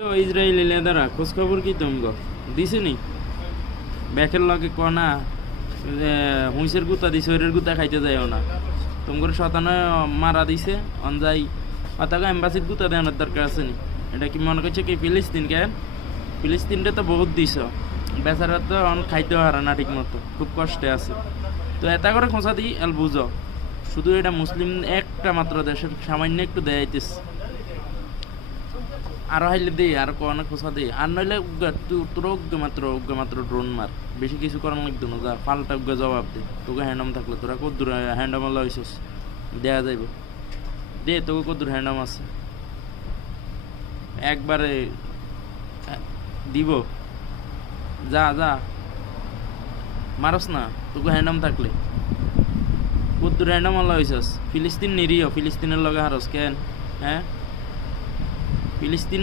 Israeli লেদারা খোঁজ খবর কি তোমগো দিছে নি ব্যাকের লগে কনা হুঁইসের গুতা দিছে ওইরের গুতা খাইতে যাইও না তোমার শতানে মারা দিছে অনজাই অতাকে এম্বাসির গুতা দেওয়ার দরকার আছে নি এটা কি মনে করছে কি ফিলিস্তিন কেন ফিলিস্তিনটা তো বহুত দিছ বেচারা তো খাইতে হারা না ঠিক মতো খুব কষ্টে আছে তো এটা করে খোঁচা দিই এল বুঝো শুধু এটা মুসলিম একটা মাত্র দেশের সামান্য একটু দেয়াইতেছে আরো হাইলে দে আর অনেক খোঁচা দে আর নইলে তোর উগ্গে মাত্র ড্রোন মার বেশি কিছু করার লাগতো না যা পাল্টা উগ্গে জবাব দে তোকে হ্যান্ডাম থাকলে তোরা কত দূর হ্যান্ডাম আল্লাহ হইছিস দেয়া যাইব দে তোকে কত দূর হ্যান্ডাম আছে একবারে দিব যা যা মারস না তোকে হ্যান্ডাম থাকলে কত দূর হ্যান্ডাম আল্লাহ হইছিস ফিলিস্তিন নিরীহ ফিলিস্তিনের লগে হারস কেন হ্যাঁ ফিলিস্তিন